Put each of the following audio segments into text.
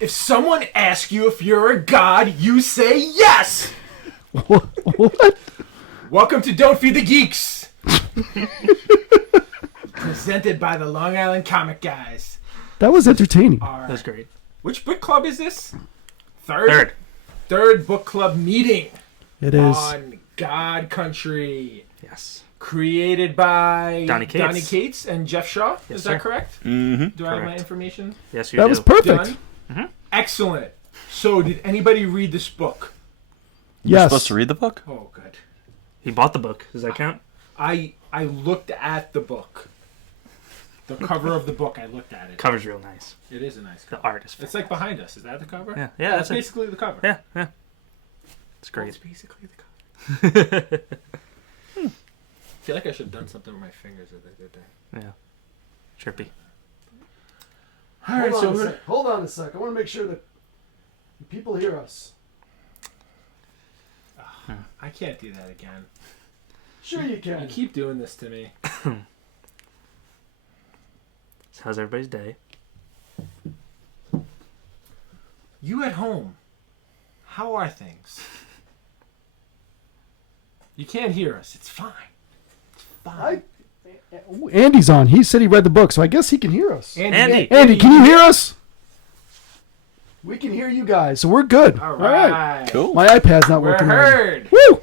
If someone asks you if you're a god, you say yes! What? Welcome to Don't Feed the Geeks! Presented by the Long Island Comic Guys. That was entertaining. That was great. Which book club is this? Third book club meeting. It is. On God Country. Yes. Created by Donnie Cates and Jeff Shaw. Yes, is that sir. correct? Mm-hmm. Do I have my information? Yes, you That do. was perfect. Done? Mm-hmm. Excellent. So, did anybody read this book? You're Yes. supposed to read the book? Oh, good. He bought the book. Does that count? I looked at the book. The cover of the book, I looked at it. Cover's real nice. It is a nice cover. The art is It's like behind us. Is that the cover? Yeah, That's that's it. basically the cover. Yeah. It's Well, great. it's basically the cover. I feel like I should have done something with my fingers the other day. Yeah. Trippy. All right, so Hold on a sec. I want to make sure that people hear us. I can't do that again. Sure you You can. keep doing this to me. So how's everybody's day? You at home, how are things? You can't hear us. It's fine. It's fine. Andy's on. He said he read the book, so I guess he can hear us. Andy. Andy, can you hear us? We can hear you guys, so we're good. All right. Cool. My iPad's not We're working. heard. Woo! All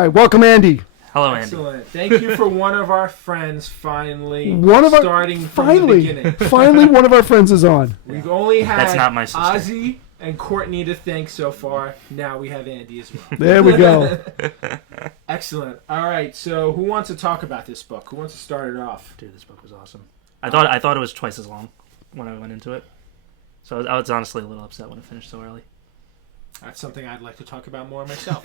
right, welcome, Andy. Hello, Andy. Excellent. Thank you for one of our friends finally Starting from finally, the beginning. finally, one of our friends is on. We've only had That's not my sister. Ozzy and Courtney to thank so far. Now we have Andy as well. There we go. Excellent. All right. So who wants to talk about this book? Who wants to start it off? Dude, this book was awesome. I thought it was twice as long when I went into it. So I was honestly a little upset when it finished so early. That's something I'd like to talk about more myself.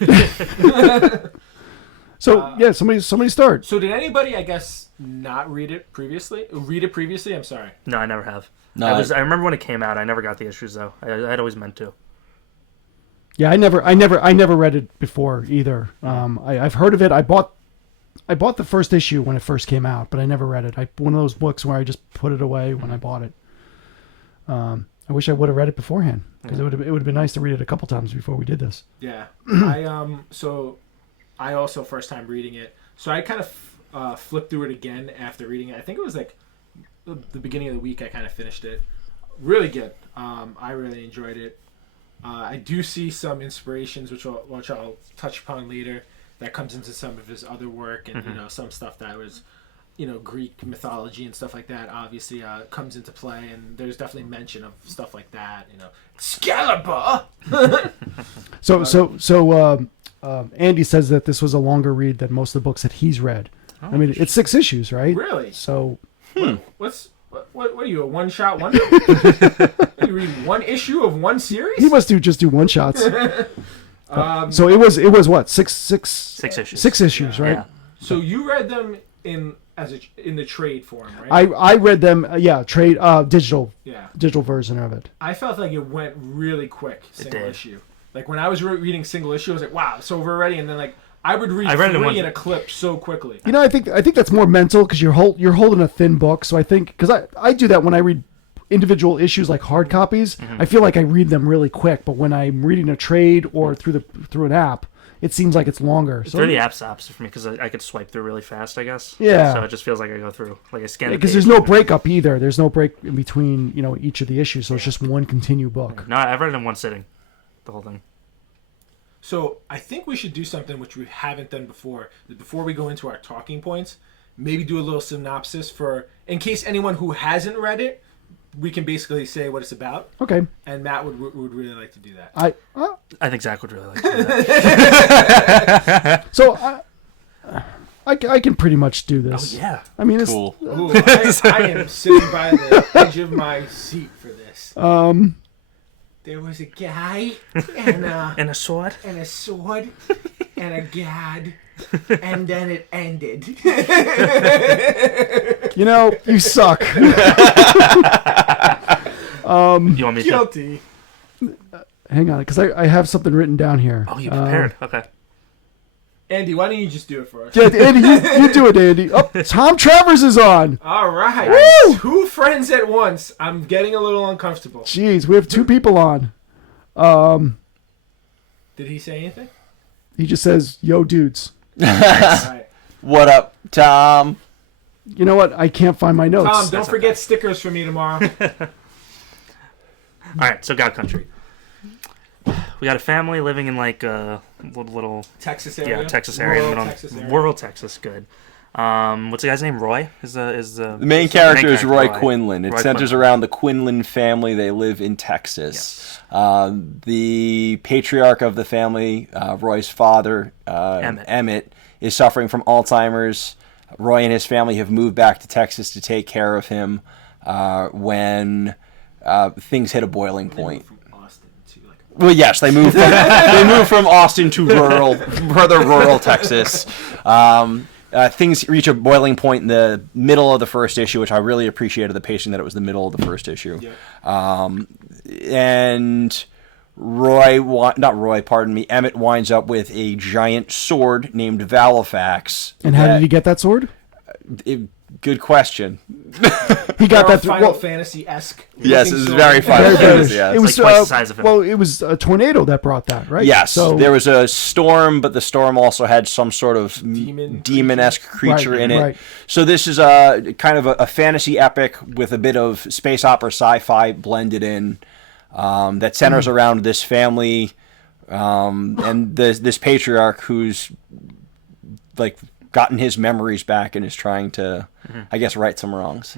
So yeah, somebody start. So did anybody, I guess, not read it previously? I'm sorry. No, I never have. No, I remember when it came out. I never got the issues though. I'd always meant to. Yeah, I never read it before either. I've heard of it. I bought the first issue when it first came out, but I never read it. One of those books where I just put it away when I bought it. I wish I would have read it beforehand because it would have been nice to read it a couple times before we did this. Yeah. I also first time reading it. So I kind of flipped through it again after reading it. I think it was like the beginning of the week I kind of finished it. Really good. I really enjoyed it. I do see some inspirations which I'll touch upon later that comes into some of his other work and some stuff that was Greek mythology and stuff like that obviously comes into play, and there's definitely mention of stuff like that, Excalibur. So Andy says that this was a longer read than most of the books that he's read. I mean, it's 6 issues, right? Really? So What are you, a one-shot wonder? You read one issue of one series? he must just do one shots. So it was what 6 issues. 6 issues, right? Yeah. So you read them in the trade form, right? I read them. Trade digital Yeah. digital version of it. I felt like it went really quick, single did. issue. Like when I was reading single issue, I was like, wow, it's over already. And then like I would read I read it in 3 one- in a clip so quickly. I think that's more mental because you're holding a thin book. So I think because I do that when I read individual issues like hard copies. I feel like I read them really quick, but when I'm reading a trade or through an app, it seems like it's longer. So Through the app stops for me because I could swipe through really fast, I guess. Yeah. So it just feels like I go through, like I scan. because there's no breakup either. There's no break in between each of the issues, so it's just one continued book. No, I've read it in one sitting, the whole thing. So I think we should do something which we haven't done before. Before we go into our talking points, maybe do a little synopsis in case anyone who hasn't read it, we can basically say what it's about. Okay. And Matt would really like to do that. I think Zach would really like to do that. So I can pretty much do this. Oh, yeah. I mean, it's cool. Ooh, I am sitting by the edge of my seat for this. There was a guy and And a sword. and a sword and a god, and then it ended. you suck. You want me to? Guilty. Hang on, because I have something written down here. Oh, you prepared. Okay. Andy, why don't you just do it for us? Yeah, Andy, you do it, Andy. Oh, Tom Travers is on. All right. Woo! 2 friends at once. I'm getting a little uncomfortable. Jeez, we have 2 people on. Did he say anything? He just says, "Yo, dudes." All right. What up, Tom? You know what? I can't find my notes. Tom, don't forget stickers for me tomorrow. All right, so God Country. We got a family living in like a little Texas area. yeah, Texas area, Rural Texas area. rural Texas. Good. What's the guy's name? Roy is the The main character is Roy Roy. Quinlan. It Roy centers Quinlan. around the Quinlan family. They live in Texas. Yes. The patriarch of the family, Roy's father, Emmett, is suffering from Alzheimer's. Roy and his family have moved back to Texas to take care of him when things hit a boiling point. From Austin to like. Well, yes, they moved from Austin to further rural Texas. Things reach a boiling point in the middle of the first issue, which I really appreciated the pacing that it was the middle of the first issue. Yeah. And Emmett winds up with a giant sword named Valifax. And how did he get that sword? Good question. He got that through. Final Well, Fantasy-esque. Yes, it was looking very sword. Final very Fantasy. good. Yes. It was Like twice the size of him. well, it was a tornado that brought that, right? Yes, So there was a storm, but the storm also had some sort of Demon demon-esque creature Right, in it. right. So this is a kind of a fantasy epic with a bit of space opera sci-fi blended in that centers around this family and this patriarch who's like gotten his memories back and is trying to, I guess, right some wrongs.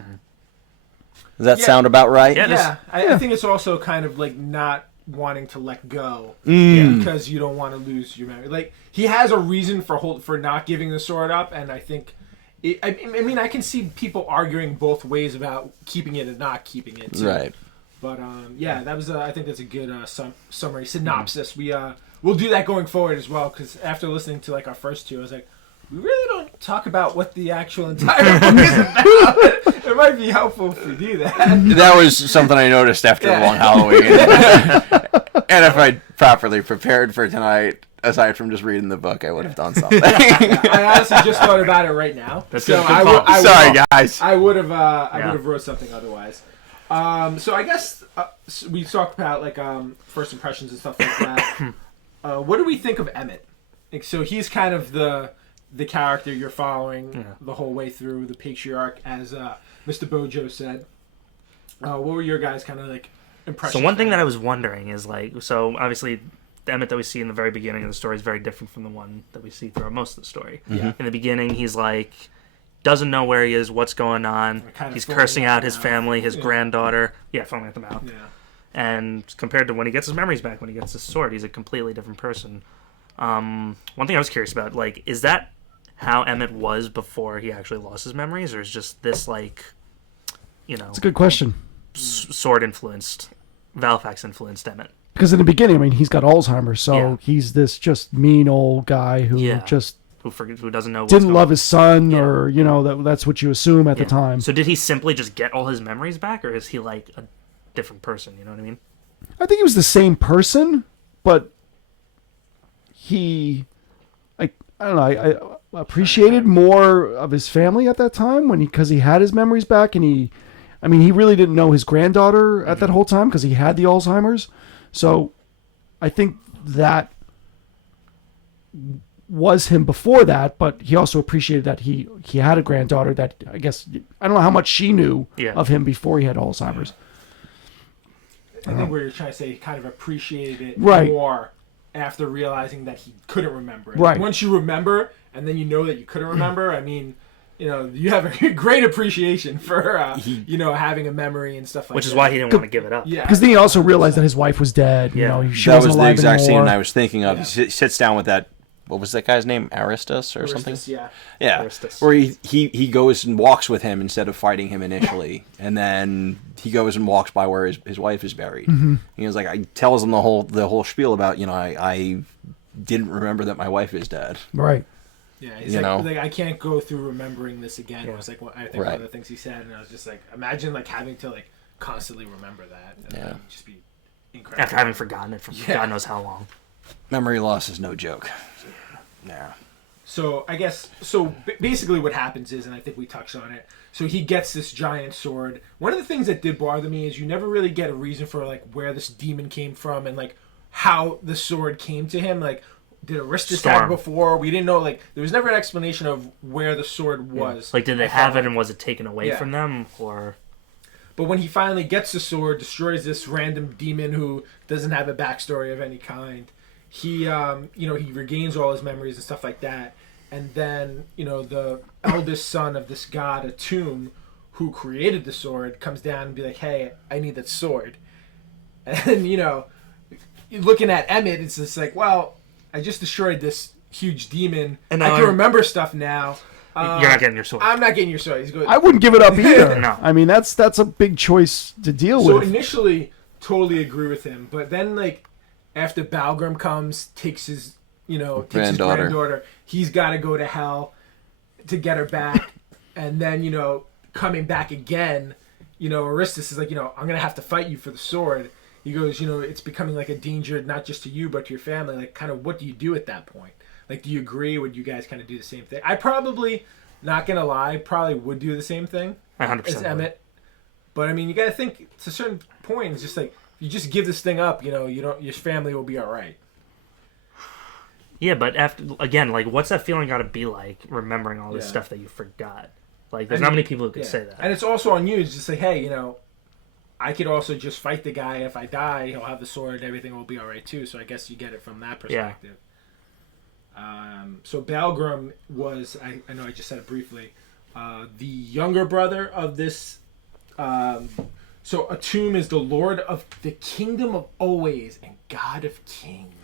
Does that Yeah. sound about right? Yeah. Yeah, I think it's also kind of like not wanting to let go because you don't want to lose your memory. Like he has a reason for not giving the sword up, and I think, I mean, I can see people arguing both ways about keeping it and not keeping it. Too. Right. But yeah, that was I think that's a good summary synopsis. We'll do that going forward as well because after listening to like our first 2, I was like, we really don't talk about what the actual entire book is about. It might be helpful if we do that. That was something I noticed after a long Halloween. And if I'd properly prepared for tonight, aside from just reading the book, I would have done something. I honestly just thought about it right now. That's so good call. Sorry, guys. I would have wrote something otherwise. So I guess we talked about like first impressions and stuff like that. What do we think of Emmett? Like, so he's kind of the character you're following the whole way through, the patriarch, as Mr. Bojo said. What were your guys' kind of like impressions? So one thing that I was wondering is like, so obviously the Emmett that we see in the very beginning of the story is very different from the one that we see throughout most of the story. Yeah. In the beginning, he's like, doesn't know where he is, what's going on. Kind of He's foaming cursing at out the his mouth. family, his Yeah. granddaughter. Yeah, foaming at the mouth. Yeah. And compared to when he gets his memories back, when he gets his sword, he's a completely different person. One thing I was curious about, like, is that how Emmett was before he actually lost his memories, or is just this like, you know, it's a good question. sword influenced, Valifax influenced Emmett? Because in the beginning, I mean, he's got Alzheimer's, so Yeah. he's this just mean old guy who Yeah. just Who doesn't know what's didn't going love on. his son, Yeah. or that's what you assume at the Yeah. time. So did he simply just get all his memories back, or is he like a different person? You know what I mean? I think he was the same person, but he, I don't know, I appreciated more of his family at that time because he had his memories back, and he really didn't know his granddaughter at that whole time because he had the Alzheimer's. So I think that was him before that, but he also appreciated that he had a granddaughter that I guess, I don't know how much she knew Yeah. of him before he had Alzheimer's. I think we were trying to say he kind of appreciated it Right. more after realizing that he couldn't remember it. Right. Once you remember, and then you know that you couldn't remember, I mean, you have a great appreciation for, having a memory and stuff like that. Which is why he didn't want to give it up. Yeah. Because then he also realized that his wife was dead. Yeah. She That wasn't was the alive exact anymore. scene I was thinking of. He sits down with that, what was that guy's name? Aristus or something? Yeah. Yeah, Aristus. where he goes and walks with him instead of fighting him initially, and then he goes and walks by where his wife is buried. Mm-hmm. He was like, I tells him the whole spiel about I didn't remember that my wife is dead. Right. Yeah, he's You know? like, I can't go through remembering this again. Yeah. Was like I think one Right. of the things he said, and I was just like, imagine like having to like constantly remember that. And Yeah. that would just be incredible. After having forgotten it for Yeah. God knows how long. Memory loss is no joke. Yeah. So I guess basically what happens is, and I think we touched on it. So he gets this giant sword. One of the things that did bother me is you never really get a reason for like where this demon came from and like how the sword came to him. Like, did Aristus have it before? We didn't know. Like, there was never an explanation of where the sword was. Like, did they have it and was it taken away from them, or? But when he finally gets the sword, destroys this random demon who doesn't have a backstory of any kind, he he regains all his memories and stuff like that. And then, the eldest son of this god, Atum, who created the sword, comes down and be like, hey, I need that sword. And, looking at Emmett, it's just like, well, I just destroyed this huge demon. And I can remember stuff now. You're not getting your sword. I'm not getting your sword. He's good. I wouldn't give it up either. No. I mean, that's a big choice to deal with. So initially, totally agree with him. But then, like, after Balgrim comes, takes his granddaughter, he's got to go to hell to get her back. And then, coming back again, Aristus is like, I'm going to have to fight you for the sword. He goes, it's becoming like a danger, not just to you, but to your family. Like, kind of, what do you do at that point? Like, do you agree? Would you guys kind of do the same thing? I probably, not going to lie, probably would do the same thing 100% as Emmett. But, I mean, you got to think, to a certain point, it's just like, you just give this thing up, your family will be all right. Yeah, but after, again, like, what's that feeling got to be like, remembering all this stuff that you forgot? Like, there's not many people who could say that. And it's also on you. It's just like, hey, I could also just fight the guy. If I die, he'll have the sword. Everything will be all right, too. So I guess you get it from that perspective. Yeah. So Balgrim was, I know I just said it briefly, the younger brother of this. So Atum is the Lord of the Kingdom of Always and God of Kings.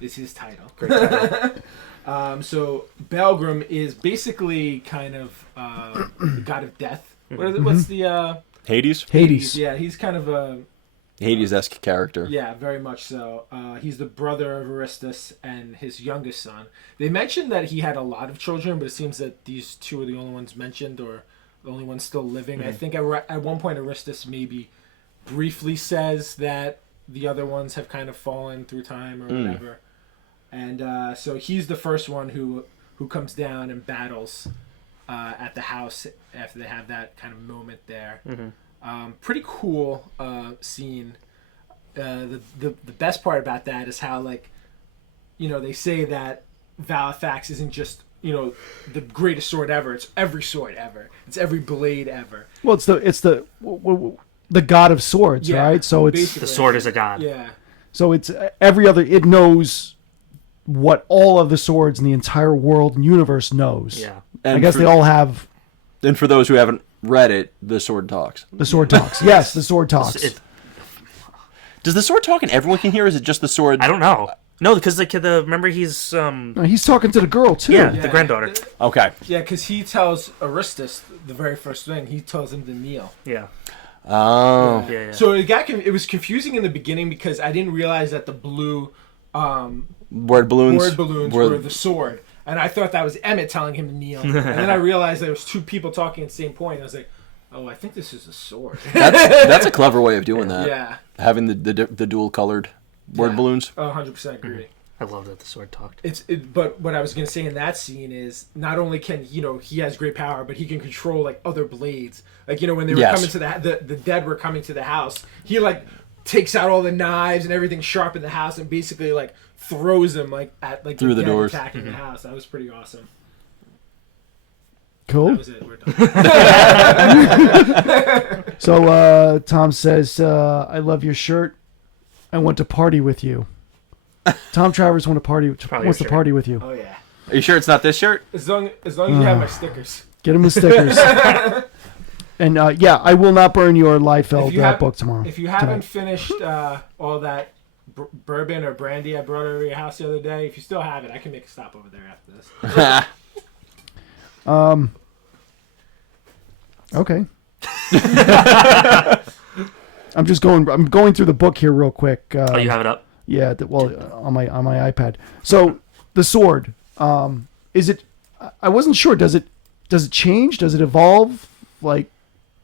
Is his title. Great title. So Balgrim is basically kind of the god of death. What's the... Hades? Yeah, he's kind of a... Hades-esque character. Yeah, very much so. He's the brother of Aristus and his youngest son. They mentioned that he had a lot of children, but it seems that these two are the only ones mentioned, or the only ones still living. I think at one point Aristus maybe briefly says that the other ones have kind of fallen through time or whatever. And so he's the first one who comes down and battles at the house after they have that kind of moment there. Pretty cool scene. The best part about that is how, like, they say that Valifax isn't just the greatest sword ever. It's every sword ever. It's every blade ever. Well, it's the god of swords, right? So it's the sword is a god. Yeah. So it's every other. It knows what all of the swords in the entire world and universe knows. Yeah. And I guess they all have. And for those who haven't read it, the sword talks. The sword talks. Yes, the sword talks. Does the sword talk and everyone can hear, or is it just the sword? I don't know. No, because remember he's No, he's talking to the girl too. yeah, the granddaughter. Okay. Yeah, because he tells Aristus the very first thing. He tells him to kneel. Yeah. Oh. Yeah. So it was confusing in the beginning because I didn't realize that the blue Word balloons were the sword. And I thought that was Emmett telling him to kneel. And then I realized there was two people talking at the same point. I was like, oh, I think this is a sword. That's a clever way of doing that. Yeah. Having the dual colored word balloons. Oh, 100% agree. I love that the sword talked. But what I was going to say in that scene is not only can, he has great power, but he can control, like, other blades. Like, when they were coming to the dead were coming to the house, he, like, takes out all the knives and everything sharp in the house and basically, like, throws them, like, at, like, through the doors, attacking the house. That was pretty awesome. Cool. That was it. We're done. So Tom says, I love your shirt. I want to party with you. Tom Travers wants to party with you. Oh, yeah. Are you sure it's not this shirt? As long as you have my stickers. Get him the stickers. And I will not burn your Liefeld book tomorrow. If you haven't finished all that bourbon or brandy I brought over to your house the other day, if you still have it, I can make a stop over there after this. Okay. I'm going through the book here real quick. Oh, you have it up? Yeah, on my iPad. So the sword, is it? I wasn't sure. Does it change? Does it evolve? Like,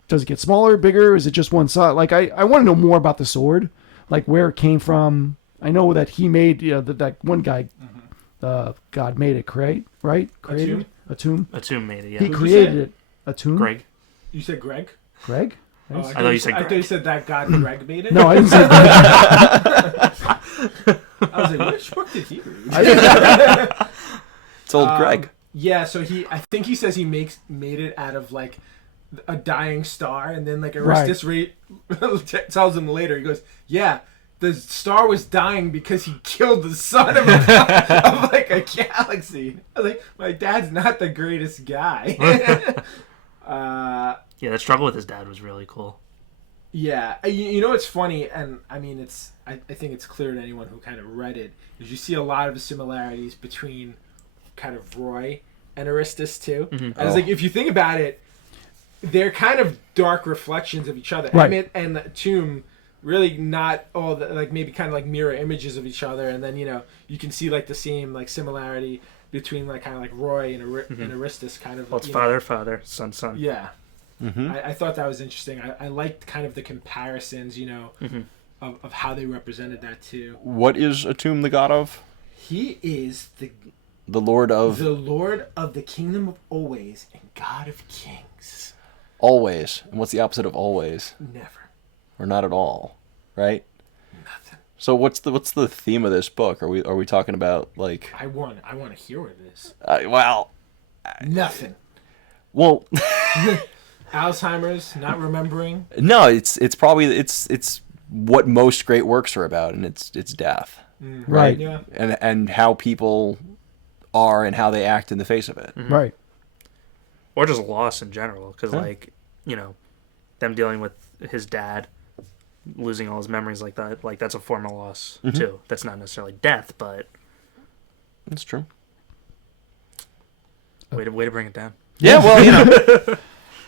does it get smaller, bigger? Is it just one size? Like, I want to know more about the sword, like where it came from. I know that he made that one guy, God made it, right? Created a tomb. A tomb made it. Yeah. He Who'd you created say? it. A tomb. Greg. You said Greg? Greg? Oh, I thought you said I thought you said that God Greg made it. No, I didn't say Greg. I was like, which book did he read? It's old Greg. Yeah, so I think he says he made it out of like a dying star, and then like Aristus tells him later. He goes, "Yeah, the star was dying because he killed the sun of like a galaxy." I was like, my dad's not the greatest guy. Yeah, that struggle with his dad was really cool. Yeah, you know what's funny, and I mean I think it's clear to anyone who kind of read it, is you see a lot of the similarities between kind of Roy and Aristus too. Mm-hmm. I was like, if you think about it, they're kind of dark reflections of each other. Right. Emmett and the Tomb really not all the, like maybe kind of like mirror images of each other, and then you can see like the same like similarity between like kind of like Roy and, and Aristus kind of. Well, it's father, son. Yeah. Mm-hmm. I thought that was interesting. I liked kind of the comparisons, of how they represented that too. What is Atum the god of? He is the Lord of Lord of the Kingdom of Always and God of Kings. always. And what's the opposite of always? Never. Or not at all, right? Nothing. So what's the theme of this book? Are we talking about like? I want to hear what it is. Nothing. Well, Alzheimer's, not remembering. no, it's probably it's what most great works are about, and it's death, Right. Yeah. and how people are and how they act in the face of it. Right. Or just loss in general, because Yeah. them dealing with his dad losing all his memories like that, like that's a form of loss too. That's not necessarily death, but That's true. way to bring it down. Yeah, well,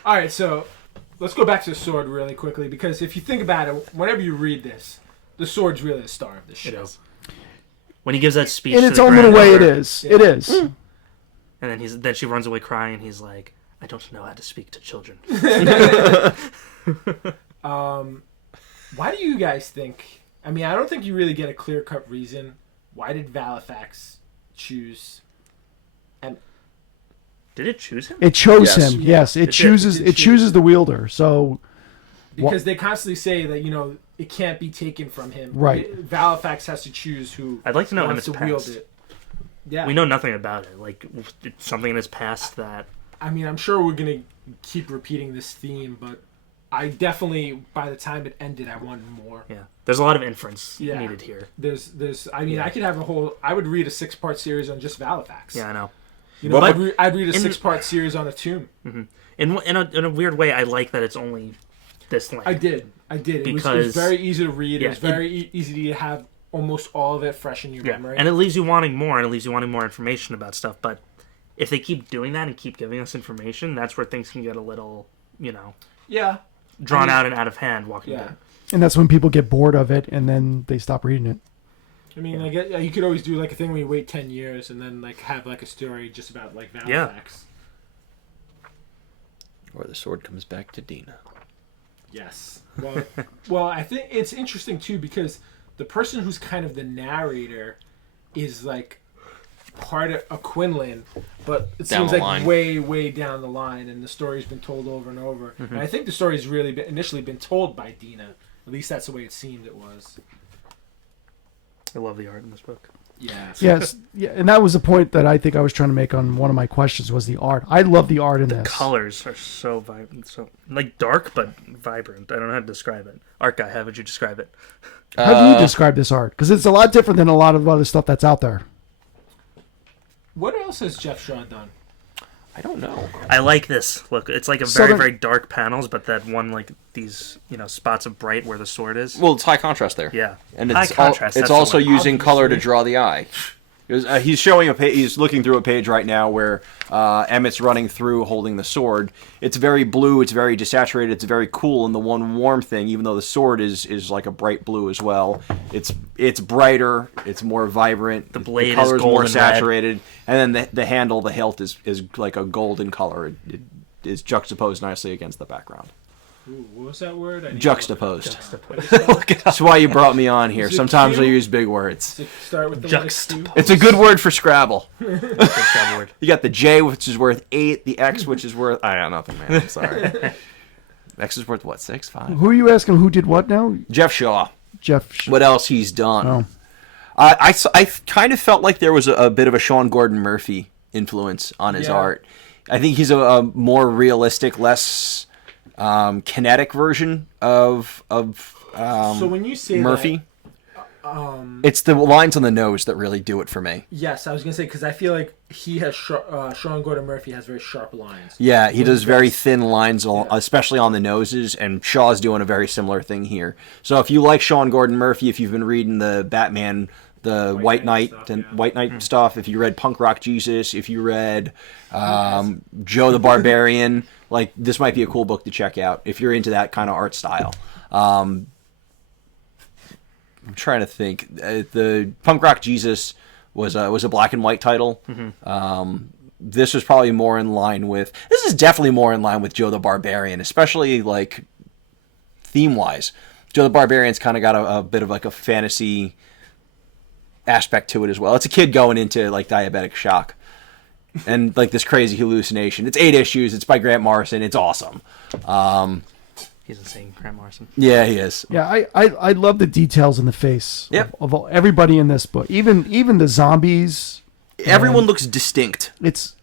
All right, so let's go back to the sword really quickly, because if you think about it, whenever you read this, the sword's really the star of the show. It is. When he gives that speech In to its the own little way, it granddaughter, is. It is. and then she runs away crying, and he's like, "I don't know how to speak to children." Why do you guys think? I mean, I don't think you really get a clear-cut reason. Why did Valifax choose? Did it choose him? It chose Yes. him. Yes, it It did. chooses. It did It chooses choose. the wielder. So Because they constantly say that it can't be taken from him. Right. Valifax has to choose who. I'd like to know wants Emmett's to wield past. it. Yeah. We know nothing about it. Like it's something in his past that I mean, I'm sure we're gonna keep repeating this theme, but I definitely, by the time it ended, I wanted more. there's a lot of inference Yeah. needed here. There's. I mean, Yeah. I could have a whole. I would read a 6-part series on just Valifax. Yeah, I know. Well, I'd read a 6-part series on a tomb. In a weird way, I like that it's only this length. I did. It was Because- very easy to read. yeah, It was very easy to have almost all of it fresh in your memory. And it leaves you wanting more, and it leaves you wanting more information about stuff. But if they keep doing that and keep giving us information, that's where things can get a little, yeah. drawn out and out of hand. Walking Yeah. Dead. and that's when people get bored of it and then they stop reading it. I mean, I get you could always do like a thing where you wait 10 years and then like have like a story just about like Valifax. Yeah. or the sword comes back to Dina. Yes. Well, I think it's interesting too because the person who's kind of the narrator is like part of Quinlan, but it Down seems the like line. way down the line, and the story's been told over and over. And I think the story's really initially been told by Dina. At least that's the way it seemed it was. I love the art in this book. Yeah. Yes, yeah, and that was the point that I think I was trying to make on one of my questions was the art. I love the art in this. Colors are so vibrant, so like dark but vibrant. I don't know how to describe it. Art guy, how would you describe it? How do you describe this art? Because it's a lot different than a lot of other stuff that's out there. What else has Jeff Shaw done? I don't know. I like this. Look, it's like a Southern- very dark panels, but that one like these spots of bright where the sword is. Well, it's high contrast there. Yeah, and high it's contrast. it's that's the also word. using color to Obviously. draw the eye. He's showing a page. He's looking through a page right now where Emmett's running through holding the sword. It's very blue. It's very desaturated. It's very cool. And the one warm thing, even though the sword is like a bright blue as well, it's brighter. It's more vibrant. The blade is color's more golden red. saturated. And then the handle, the hilt is like a golden color. It is juxtaposed nicely against the background. Ooh, what was that word? I need to Juxtaposed. look it up. That's why you brought me on here. Is it Sometimes I Q? use big words. Does it start with the letter Q? Juxtaposed. It's a good word for Scrabble. Good job, word. You got the J, which is worth 8, the X, which is worth... I got nothing, man. I'm sorry. X is worth, what, 6, 5? Who are you asking who did what now? Jeff Shaw. Jeff. What else he's done? Oh. I kind of felt like there was a bit of a Sean Gordon Murphy influence on his Yeah. art. I think he's a more realistic, less kinetic version of So when you say Murphy. that, It's the lines on the nose that really do it for me. yes, I was gonna say because I feel like he has Sean Gordon Murphy has very sharp lines. Yeah, he With does his very face. thin lines, especially on the noses, and Shaw's doing a very similar thing here. So if you like Sean Gordon Murphy, if you've been reading the Batman, the White Knight stuff, and yeah. White Knight stuff, if you read Punk Rock Jesus, if you read Joe the Barbarian, like this might be a cool book to check out if you're into that kind of art style. I'm trying to think. The Punk Rock Jesus was a black and white title. This was probably more in line with. This is definitely more in line with Joe the Barbarian, especially like theme wise. Joe the Barbarian's kind of got a bit of like a fantasy aspect to it as well. It's a kid going into like diabetic shock and like this crazy hallucination. It's 8 issues. It's by Grant Morrison. It's awesome. He's insane, Grant Morrison. Yeah, he is. Yeah, I love the details in the face Yep. of all, everybody in this book. Even the zombies. Everyone looks distinct. It's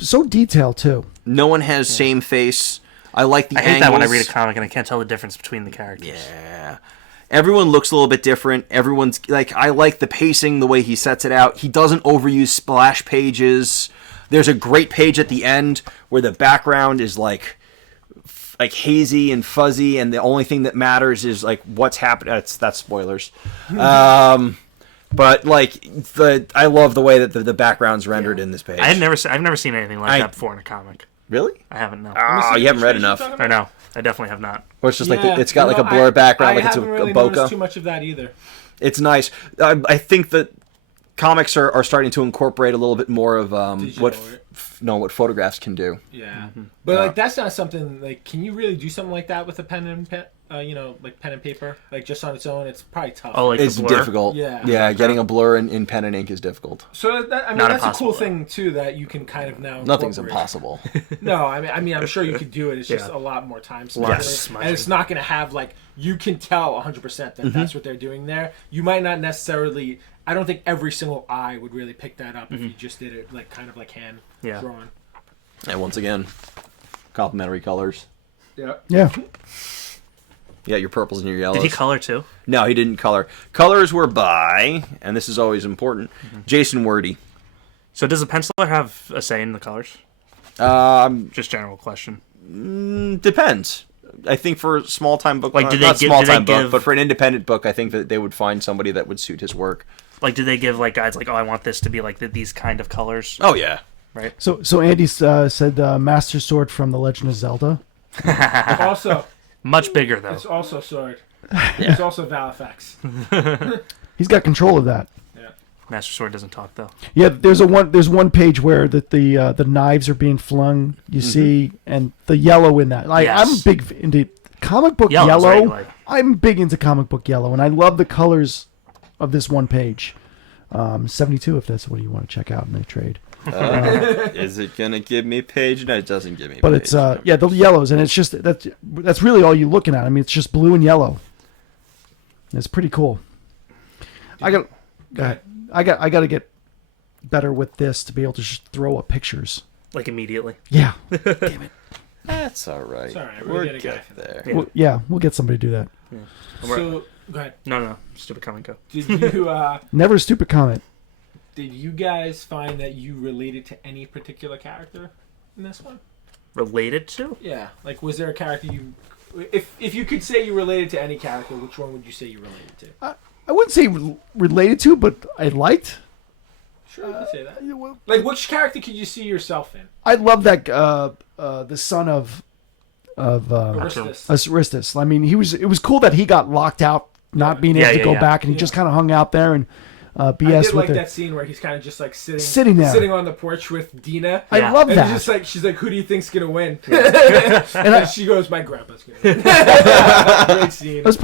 so detailed too. No one has same face. I like the I hate angles. that when I read a comic and I can't tell the difference between the characters. Yeah. Everyone looks a little bit different. Everyone's like, I like the pacing, the way he sets it out. He doesn't overuse splash pages. There's a great page at the end where the background is like hazy and fuzzy, and the only thing that matters is like what's happening. That's spoilers. But like I love the way that the background's rendered in this page. I've never seen anything like that before in a comic. Really? I haven't, no. Oh, you haven't read enough. I know. I definitely have not. Or it's just like Yeah, it's got like a no, blur background, I like it's a haven't really bokeh. noticed too much of that either. It's nice. I think that comics are starting to incorporate a little bit more of what photographs can do. Yeah, but like that's not something like. Can you really do something like that with a pen and like pen and paper, like just on its own? It's probably tough. Oh, like It's the blur? difficult. Yeah. Getting a blur in pen and ink is difficult. So that, I mean, Not that's a cool impossible, thing too that you can kind of now. Nothing's incorporate. impossible. No, I mean, I'm sure you could do it. It's just Yeah. a lot more time lot of spent, smudging. and it's not going to have like you can tell 100% that that's what they're doing there. You might not necessarily. I don't think every single eye would really pick that up if you just did it like kind of like hand drawn. And once again, complementary colors. Yeah. Yeah. You got your purples and your yellows. Did he color too? No, he didn't color. Colors were by, and this is always important, Jason Wordy. So does the penciler have a say in the colors? Just general question. Depends. I think for a small time book, Like, not small time book, give- but for an independent book, I think that they would find somebody that would suit his work. Like, did they give like guides like, oh, I want this to be like these kind of colors? Oh yeah. Right. So Andy said Master Sword from The Legend of Zelda. Also, Much bigger though. it's also sword. It's also Valifax. He's got control of that. Master Sword doesn't talk though. Yeah, there's one page where the knives are being flung. You see, and the yellow in that. Like Yes. I'm big into comic book Yellow's yellow. right, like- I'm big into comic book yellow, and I love the colors of this one page. 72, if that's what you want to check out in the trade. Is it gonna give me page? No, it doesn't give me. But page. it's the yellows, and it's just that's really all you're looking at. I mean, it's just blue and yellow. It's pretty cool. Go ahead. I got to get better with this to be able to just throw up pictures. Like immediately. Yeah. That's all right. It's all right, We'll we'll get a guy get for there. Yeah. We'll get somebody to do that. So go ahead. No. Stupid comment. Go. Did you Never a stupid comment. did you guys find that you related to any particular character in this one? Related to? Yeah. Like, was there a character you, if you could say you related to any character, which one would you say you related to? I wouldn't say related to, but I liked. Sure, you can say that. Like, which character could you see yourself in? I love that the son of Aristus. Aristus. I mean, it was cool that he got locked out, not being able to go back, and he just kind of hung out there. And BS I did with like her. that scene where he's kind of just like Sitting there. sitting on the porch with Dina. I Yeah. love And that. he's just like, she's like, who do you think's gonna win? And She goes, my grandpa's gonna win. Great scene. that was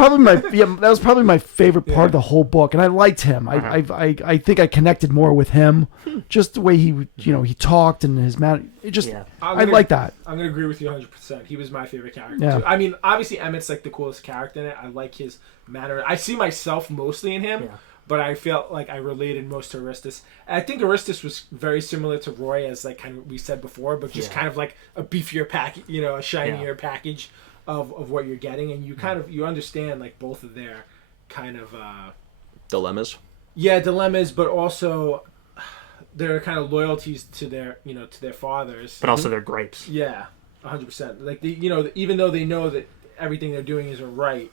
probably my favorite part of the whole book, and I liked him. I think I connected more with him, just the way he talked and his man. It just Yeah. I like that. I'm gonna agree with you 100%. He was my favorite character. Yeah. Too. I mean, obviously Emmett's like the coolest character in it. I like his manner. I see myself mostly in him. Yeah. But I felt like I related most to Aristus. I think Aristus was very similar to Roy, as like kind of we said before, but just kind of like a beefier package, a shinier package of what you're getting, and you kind of you understand like both of their kind of Dilemmas. dilemmas, but also their kind of loyalties to their to their fathers. But also their gripes. Yeah, 100%. Like even though they know that everything they're doing isn't right,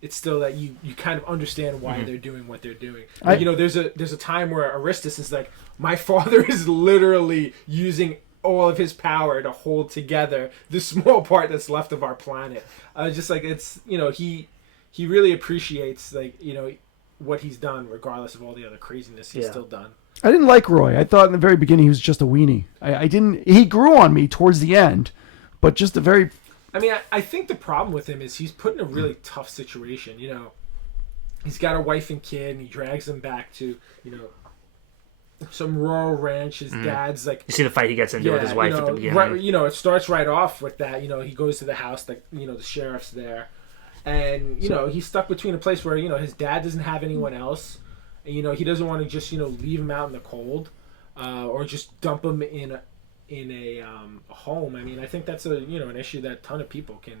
it's still that you kind of understand why they're doing what they're doing. Like, there's a time where Aristus is like, my father is literally using all of his power to hold together the small part that's left of our planet. Just like it's he really appreciates like what he's done, regardless of all the other craziness he's still done. I didn't like Roy. I thought in the very beginning he was just a weenie. I didn't. He grew on me towards the end, but just a very. I mean, I think the problem with him is he's put in a really tough situation. He's got a wife and kid, and he drags them back to, some rural ranch. His dad's like... You see the fight he gets into with his wife at the beginning. Right, it starts right off with that. He goes to the house, the sheriff's there. And, he's stuck between a place where, his dad doesn't have anyone else. And, he doesn't want to just, leave him out in the cold. Or just dump him in a home. I mean, I think that's an issue that a ton of people can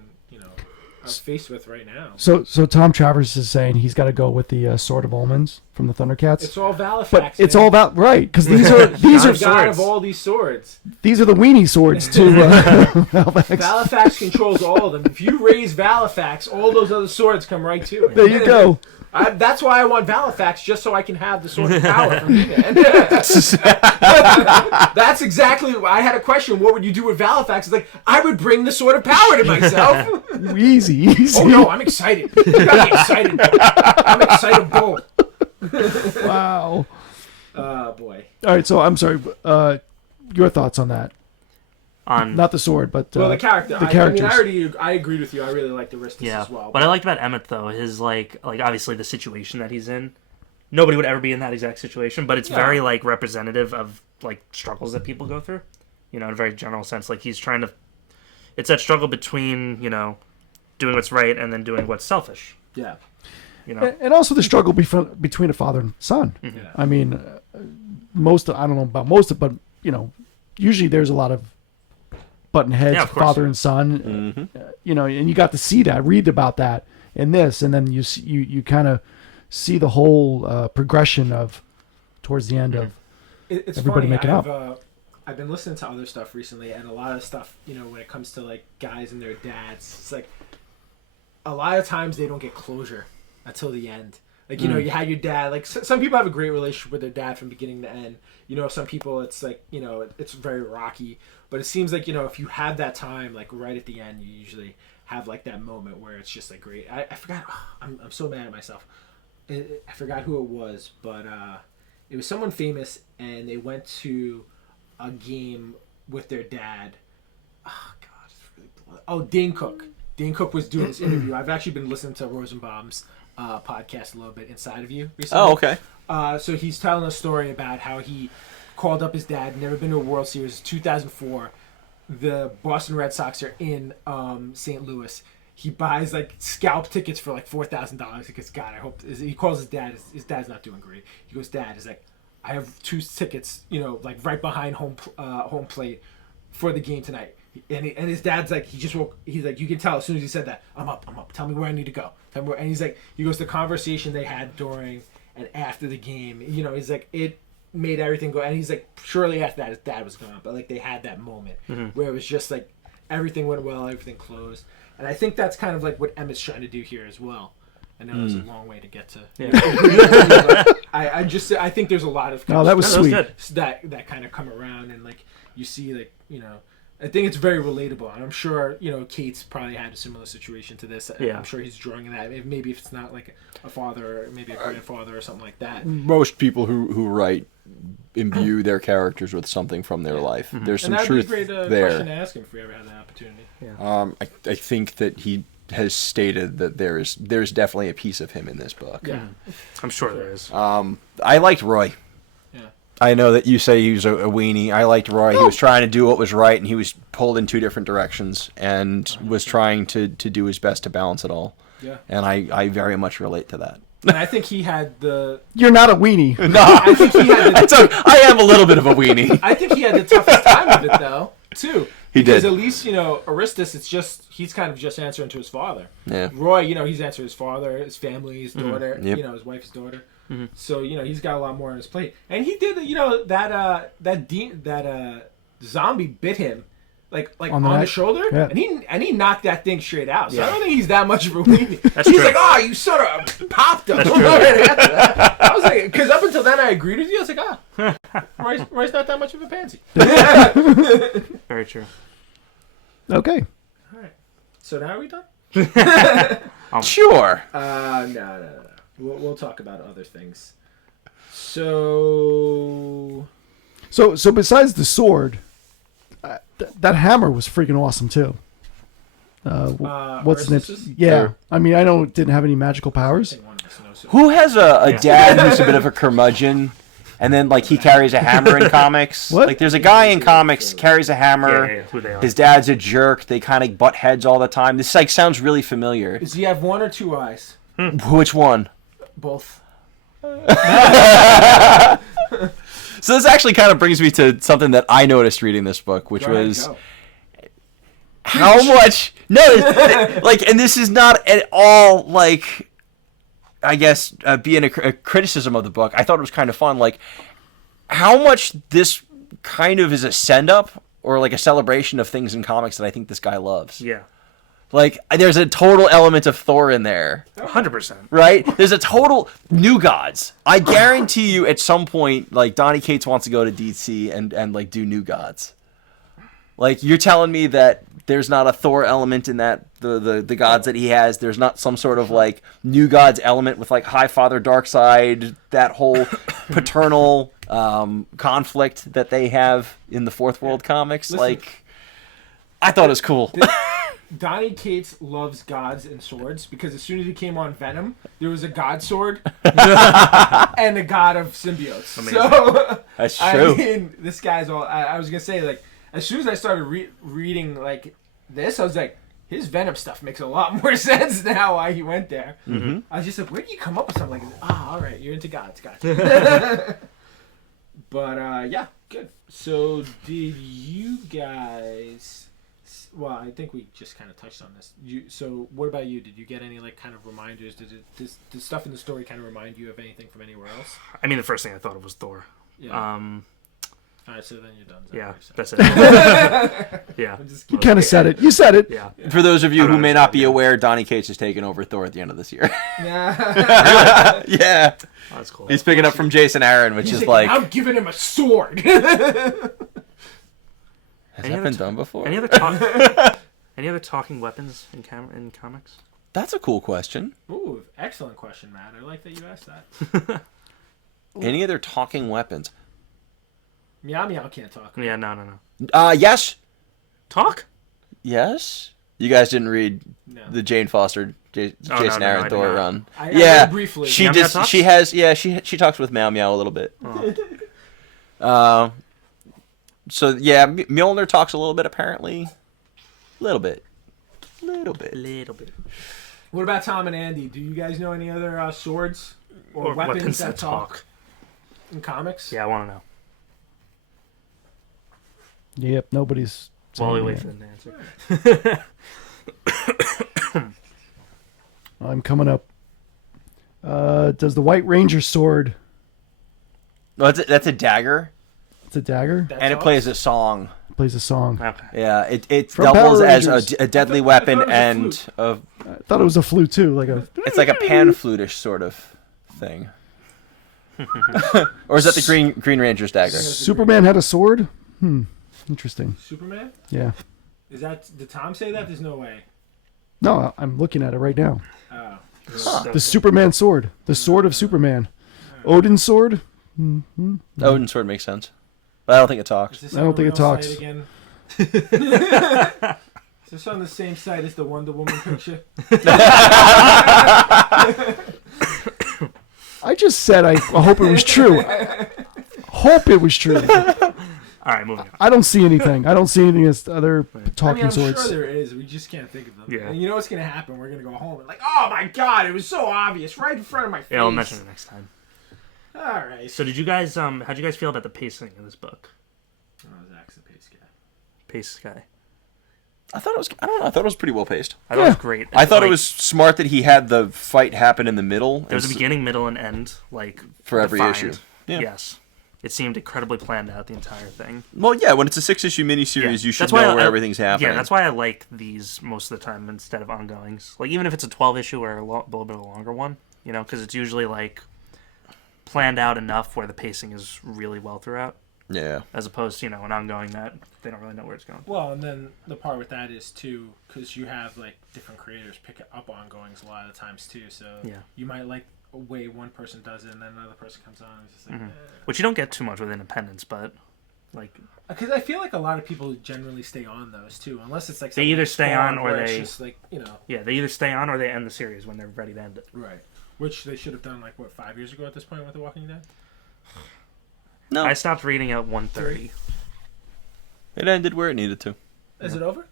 are faced with right now. So Tom Travers is saying he's got to go with the Sword of Omens from the Thundercats. It's all Valifax. But it's all about because these are God swords. of all these swords. These are the weenie swords to Valifax. Valifax controls all of them. If you raise Valifax, all those other swords come right to him. There you go. That's why I want Valifax, just so I can have the sword of power from He-Man. That's exactly. I had a question. What would you do with Valifax? It's like I would bring the sword of power to myself. Easy. Oh no, I'm excited. You gotta be excited. I'm excitable. Wow. Oh boy. All right. So I'm sorry. Your thoughts on that? On Not the sword, but Well, the character. The characters. I agreed with you. I really liked Aristus as well. What I liked about Emmett though, his like obviously the situation that he's in. Nobody would ever be in that exact situation, but it's very like representative of like struggles that people go through. In a very general sense. Like he's trying to. It's that struggle between doing what's right and then doing what's selfish. Yeah. And also the struggle between a father and son. Yeah. I mean, I don't know about most of, but usually there's a lot of button heads, Yeah, of course. father and son. And you got to see that, read about that in this, and then you kind of see the whole progression of towards the end of It's everybody funny, making up. I've been listening to other stuff recently, and a lot of stuff, when it comes to like guys and their dads, it's like a lot of times they don't get closure until the end. Like you had your dad. Like some people have a great relationship with their dad from beginning to end. Some people it's like it's very rocky. But it seems like if you have that time, like right at the end, you usually have like that moment where it's just like great. I forgot. I'm so mad at myself. I forgot who it was, but it was someone famous, and they went to a game with their dad. Oh God, it's really bloody. Oh, Dane Cook. Dane Cook was doing this interview. I've actually been listening to Rosenbaum's podcast a little bit, Inside of You, recently. Oh, okay. So he's telling a story about how he called up his dad, never been to a World Series, 2004. The Boston Red Sox are in St. Louis. He buys like scalp tickets for like $4,000 because God, I hope he calls his dad. His dad's not doing great. He goes, Dad, he's like, I have 2 tickets, like right behind home plate for the game tonight. And his dad's like, he's like, you can tell as soon as he said that, I'm up. Tell me where I need to go. And he's like, he goes, the conversation they had during and after the game, he's like, it made everything go. And he's like, surely after that, his dad was gone. But like, they had that moment where it was just like, everything went well, everything closed. And I think that's kind of like what Emmett's trying to do here as well. I know it's a long way to get to. Yeah. I think there's a lot of that was sweet. that kind of come around, and like you see like I think it's very relatable, and I'm sure Kate's probably had a similar situation to this. Yeah. I'm sure he's drawing that. Maybe if it's not like a father, or maybe a grandfather or something like that. Most people who write imbue their characters with something from their life. There's some And that'd truth be a great there. question to ask him if we ever had that opportunity. I think that he has stated that there's definitely a piece of him in this book. Yeah. I'm sure there is. I liked Roy. Yeah. I know that you say he was a weenie. I liked Roy. He was trying to do what was right, and he was pulled in two different directions, and was trying to do his best to balance it all. Yeah. And I very much relate to that. And I think he had the. You're not a weenie. No, I think he had the. I am a little bit of a weenie. I think he had the toughest time of it though, too. He Because did. at least Aristus, he's kind of just answering to his father. Yeah. Roy, he's answering his father, his family, his daughter, Yep. his wife, his daughter. So he's got a lot more on his plate. And he did, that zombie bit him, like on the shoulder, Yeah. and he knocked that thing straight out. So I don't think he's that much of a weenie. That's he's true. like, oh, you sort of popped him. That's true. I was like, because up until then I agreed with you. I was like, Roy's not that much of a pansy. Very true. Okay. All right. So now are we done? Sure. No. We'll talk about other things. So besides the sword, that hammer was freaking awesome too. What's his Aristus's? name? Yeah. I mean, I know it didn't have any magical powers. one of us knows it. Who has a dad who's a bit of a curmudgeon, and then he carries a hammer in comics? What? Like there's a guy in comics carries a hammer. Yeah, who they are. His dad's a jerk. They kind of butt heads all the time. This sounds really familiar. Does he have one or two eyes? Which one? Both. So this actually kind of brings me to something that I noticed reading this book, which Go ahead, was go. how much. No, and this is not at all I guess being a criticism of the book. I thought it was kind of fun, how much this kind of is a send up or a celebration of things in comics that I think this guy loves. Yeah. There's a total element of Thor in there. 100%. Right? There's a total new gods. I guarantee you at some point, Donny Cates wants to go to DC and do new gods. You're telling me that there's not a Thor element in that, the gods that he has. There's not some sort of new gods element with High Father Darkseid, that whole paternal conflict that they have in the Fourth World comics. Listen. I thought it was cool. Donny Cates loves gods and swords because as soon as he came on Venom, there was a god sword and a god of symbiotes. Amazing. So That's true. I mean, this guy's all. I was gonna say as soon as I started reading this, I was like, his Venom stuff makes a lot more sense now. Why he went there? Mm-hmm. I was just like, where do you come up with something like this? All right, you're into gods, gotcha. But yeah, good. So did you guys? Well, I think we just kind of touched on this. So what about you? Did you get any kind of reminders? Did stuff in the story kind of remind you of anything from anywhere else? I mean, the first thing I thought of was Thor. Yeah. All right, so then you're done. Yeah, So. that's it. Yeah. I'm just You kidding. kind of said it. You said it. Yeah. For those of you I don't who may not be understand, aware, Donny Cates is taking over Thor at the end of this year. Yeah. Yeah. Oh, that's cool. He's picking up from Jason Aaron, which He's is I'm giving him a sword. Has Any that other been t- done before? Any other talking weapons in comics? That's a cool question. Ooh, excellent question, Matt. I like that you asked that. Any other talking weapons? Meow Meow can't talk. Yeah, no. Yes. Talk? Yes. You guys didn't read No. the Jane Foster, Jason no, Aaron I did Thor not. run. I Yeah, read briefly. she Meow Meow just talks? she has she talks with Meow Meow a little bit. Oh. So yeah, Mjolnir talks a little bit apparently. Little bit. A little bit. What about Tom and Andy? Do you guys know any other swords or weapons that talk in comics? Yeah, I want to know. Yep. Nobody's. While we saying wait it. for them to answer. I'm coming up. Does the White Ranger sword? No, that's a dagger, It's a dagger. That and it talks? plays a song. Plays a song. Okay. Yeah, it From doubles Power as Rangers. a deadly I thought weapon it was a and flute. I thought it was a flute too, like a. it's like a pan flutish sort of thing. Or is that the Green Ranger's dagger? Superman had a sword. Interesting. Superman? Yeah. Did Tom say that? There's no way. No, I'm looking at it right now. Oh. The Superman sword. The sword of Superman. Odin's sword? Odin's sword makes sense. But I don't think it talks. Is this I don't on a think it real talks. site again? Is this on the same site as the Wonder Woman picture? I just said I hope it was true. Hope it was true. All right, moving on. I don't see anything. I don't see anything as other talking I'm swords. sure there is. We just can't think of them. Yeah. And you know what's gonna happen? We're gonna go home and like, oh my god, it was so obvious, right in front of my face. Yeah, I'll mention it next time. All right. So did you guys how'd you guys feel about the pacing of this book? Oh, Zach's the pace guy. Pace guy. I thought it was. I don't know. I thought it was pretty well paced. I thought it was great. I thought it Like, was smart that he had the fight happen in the middle. there was a beginning, middle, and end, like For every defined. issue. Yeah. Yes. It seemed incredibly planned out, the entire thing. Well, yeah. When it's a 6-issue miniseries, you should That's why know where everything's happening. Yeah, that's why I like these most of the time instead of ongoings. Like, even if it's a 12 issue or a little bit of a longer one, you know, because it's usually, like, planned out enough where the pacing is really well throughout, Yeah. as opposed to, you know, an ongoing that they don't really know where it's going. Well, and then the part with that is too, because you have like different creators pick up ongoings a lot of the times too. So Yeah. you might like a way one person does it, and then another person comes on and it's just like, Which you don't get too much with Independence, but, like, because I feel like a lot of people generally stay on those too, unless it's like They either something stay Spawn on or where it's they- just like, you know, yeah, they either stay on or they end the series when they're ready to end it. right, which they should have done like what 5 years ago at this point with The Walking Dead. No, I stopped reading at 1:30. it ended where it needed to. Is it over?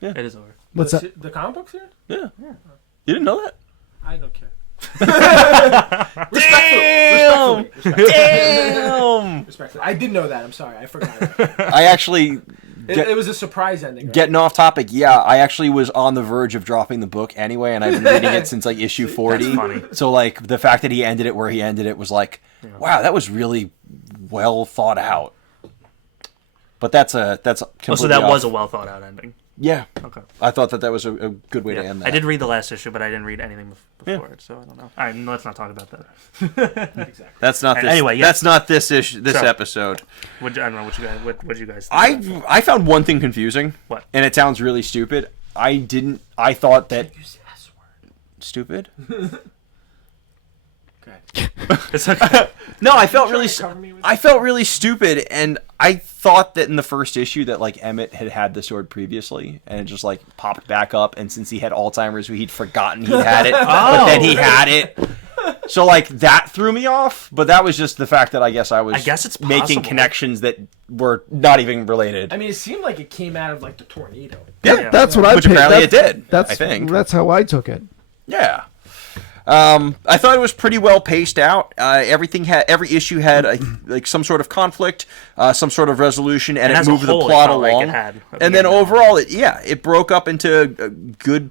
It is over. What's that? The comic books here? Yeah. You didn't know that? I don't care. Damn! Respectfully. Damn! Respectfully. I did know that. I'm sorry. I forgot. I actually. It was a surprise ending. Right? Getting off topic, yeah, I actually was on the verge of dropping the book anyway, and I've been reading it since like issue 40. That's funny. So like the fact that he ended it where he ended it was like, wow, that was really well thought out. But that's completely Oh, so that off. was a well thought out ending. Yeah. Okay. I thought that was a good way to Yeah. end that. I did read the last issue, but I didn't read anything before it, so I don't know. All right, let's not talk about that. Exactly. That's not And this. anyway, yeah. That's not this issue. This So- episode. I don't know what you guys. What you guys? Think I found one thing confusing. What? And it sounds really stupid. I thought that Use the S word. stupid. Okay. It's okay. No, I felt Try really. to cover me with I felt really stupid, and I thought that in the first issue that like Emmett had the sword previously, and it just like popped back up, and since he had Alzheimer's, he'd forgotten he had it, but then he had it. So like that threw me off, but that was just the fact that I guess it's making possible. connections that were not even related. I mean, it seemed like it came out of like the tornado. Yeah, that's what I Which picked. apparently That's- it did, That's I think. That's how I took it. Yeah. I thought it was pretty well paced out. Every issue had like some sort of conflict, some sort of resolution, and And it as a moved whole, the it plot felt like it along. had a And then beginning. overall, it broke up into a good,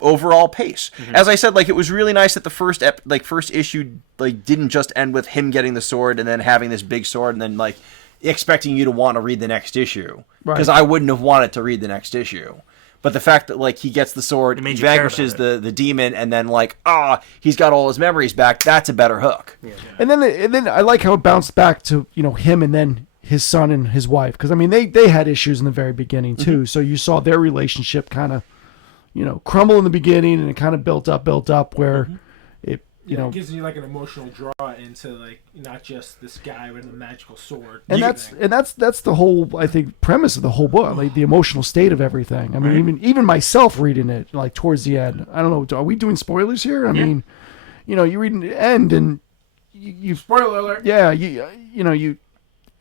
overall pace. Mm-hmm. As I said, like it was really nice that the first issue like didn't just end with him getting the sword and then having this big sword and then like expecting you to want to read the next issue, because Right. I wouldn't have wanted to read the next issue. But the fact that like he gets the sword, It made he you care vanquishes about the demon, and then like he's got all his memories back. That's a better hook. And then I like how it bounced back to him and then his son and his wife, because I mean they had issues in the very beginning too. So you saw their relationship kind of crumble in the beginning, and it kind of built up where it It gives you like an emotional draw into like not just this guy with a magical sword. and that's the whole, I think, premise of the whole book, like the emotional state of everything. I mean, even myself reading it like towards the end, I don't know, are we doing spoilers here? I mean, you read the end and you Spoiler alert. yeah, you